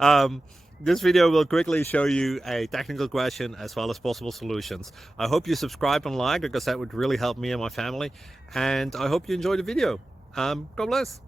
um, this video will quickly show you a technical question as well as possible solutions. I hope you subscribe and like, because that would really help me and my family. And I hope you enjoy the video. God bless.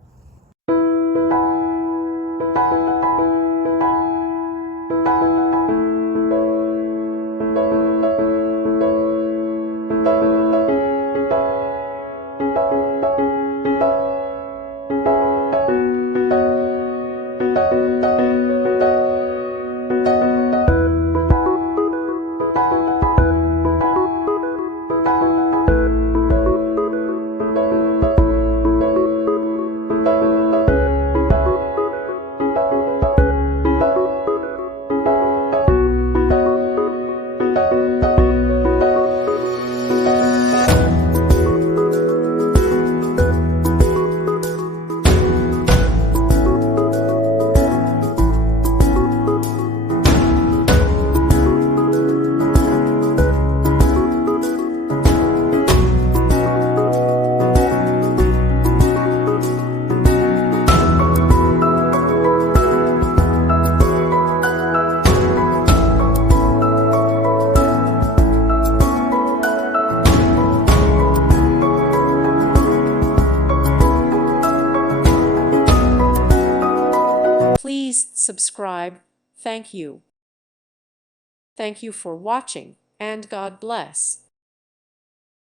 Please subscribe. Thank you. Thank you for watching, and God bless.